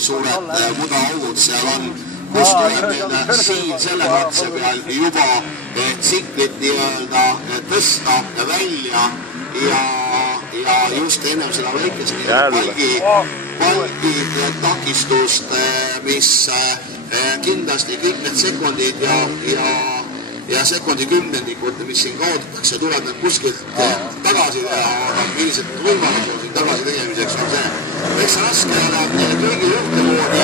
kui suured mudaaugud seal on, kus tuleb meil siin selle katse peal juba tsiklit nii-öelda tõsta välja ja just ennem seda väikest palgi takistust, mis kindlasti kõik need sekundid ja sekundikümnendikud, mis siin kaotatakse, tuleb need kuskilt tagasi teha, aga millised võimalikud siin tagasi tegemiseks on see. Eks raske ole kõigil ühtemoodi,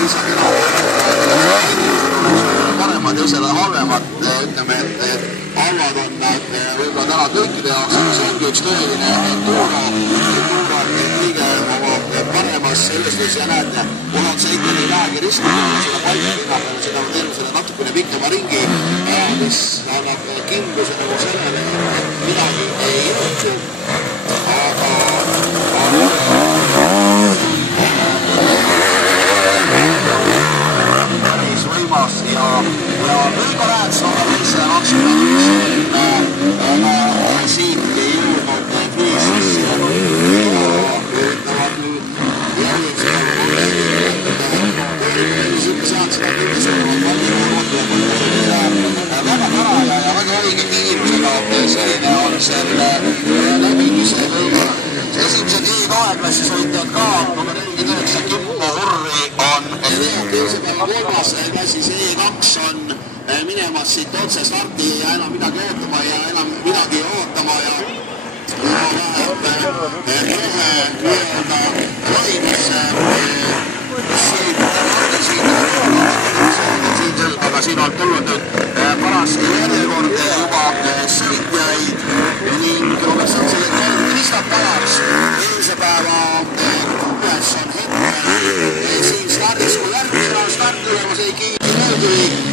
ei saa paremad ja üsele halvemad, ütleme, et halvad on võib-olla täna kõikide jaoks, see ongi üks tõeline tuura, kõige oma paremas sellestus ja näete, kuna see ikkagi ei lähegi riskida selle palkina peale, seda on teenu selle natukene pikema ringi, mis annab kindluse nagu sellele, et midagi ei juhtu, aga päris võimas ja kõige läheks aga teise maksima, mis on siit ei jõudnud füüsisse ja üritavad nüüd järjest sealt seda väga tara ja väga õige kiirusega selline on selle läbimise lõige. Esimesed E2-klassi sõitjad ka, aga 49 kippu hurri on kolmas klassis E2 on minemas siit otse starti ja enam midagi ootama ja enam midagi ootama ja läheb nii-öelda laimesse aga siin on tulnud nüüd paras järjekord juba sõitjaid ning oleks on selle Krista Pavars eelmise päeva kuues on hetkel siin stardis, kui järgmine start tulemas ei kiiri möödui.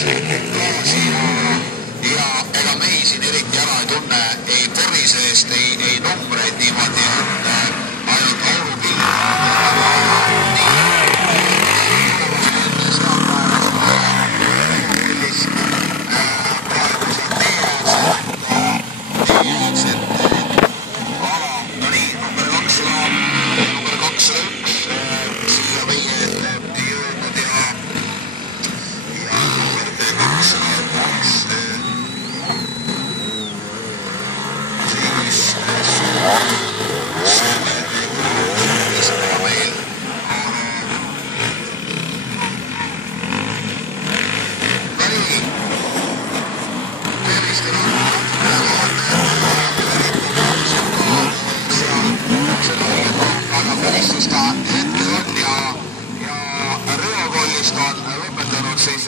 gaasi ja ega mehi siin eriti ära ei tunne ei pori seest, ei numbreid niimoodi, ainult aurupilli.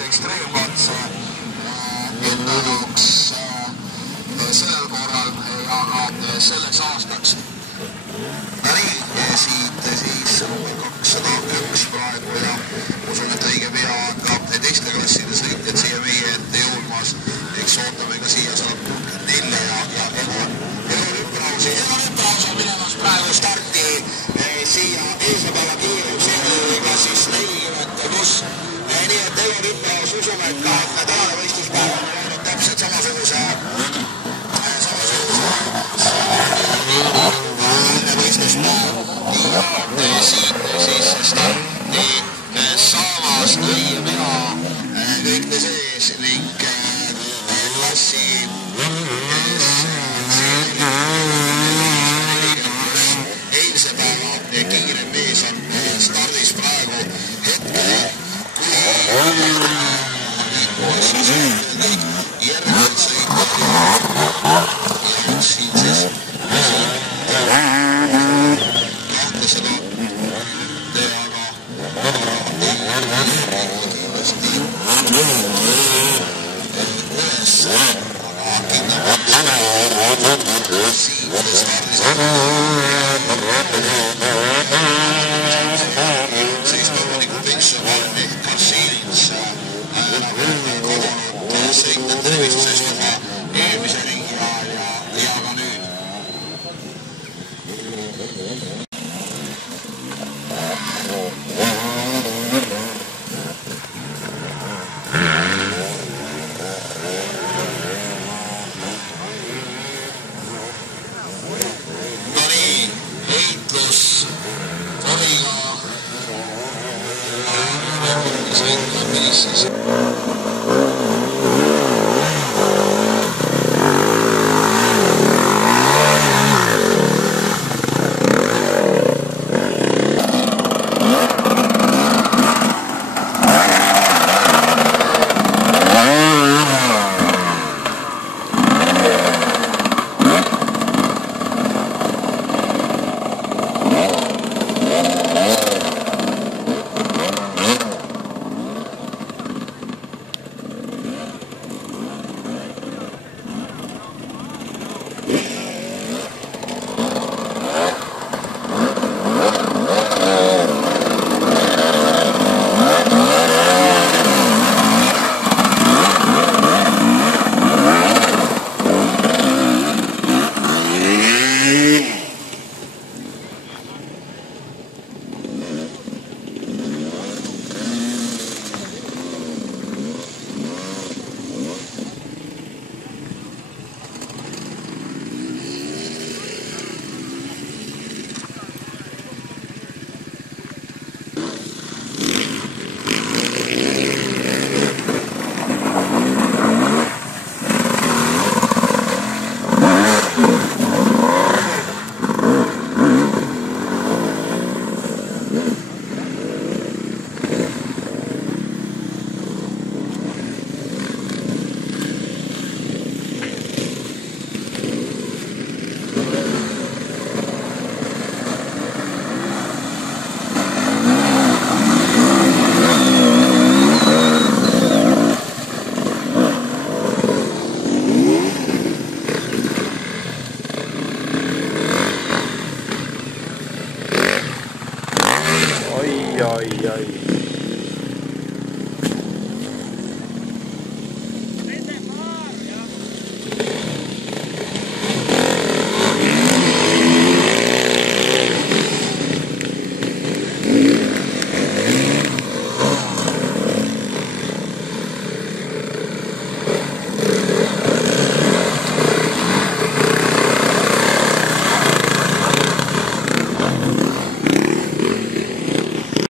Ekstreemkatse enda jaoks sellel korral ja ka selleks aastaks. Nii, siit siis number 201 praegu ja usun, et õige pea hakkab teiste klasside sõitjad siia meie ette jõudmas. Eks ootame ka siia 164 ja Elorüpraus on minemas praegu starti siia eesõpeale kiirem klassis 40+. Nii et Elorüpraus usume, et tänane võistluspäev on jäänud täpselt samasuguse võistluspäev ja siit siis starti saamas õige pea kõikide sees ning klassi eilse päeva kiirem mees on stardis praegu hetkel järgmine sõitjad ja siin siis kahtlased on teaga kindlasti üles kindlamaks siin stardis siis loomulikult üks on ehk Karsiinits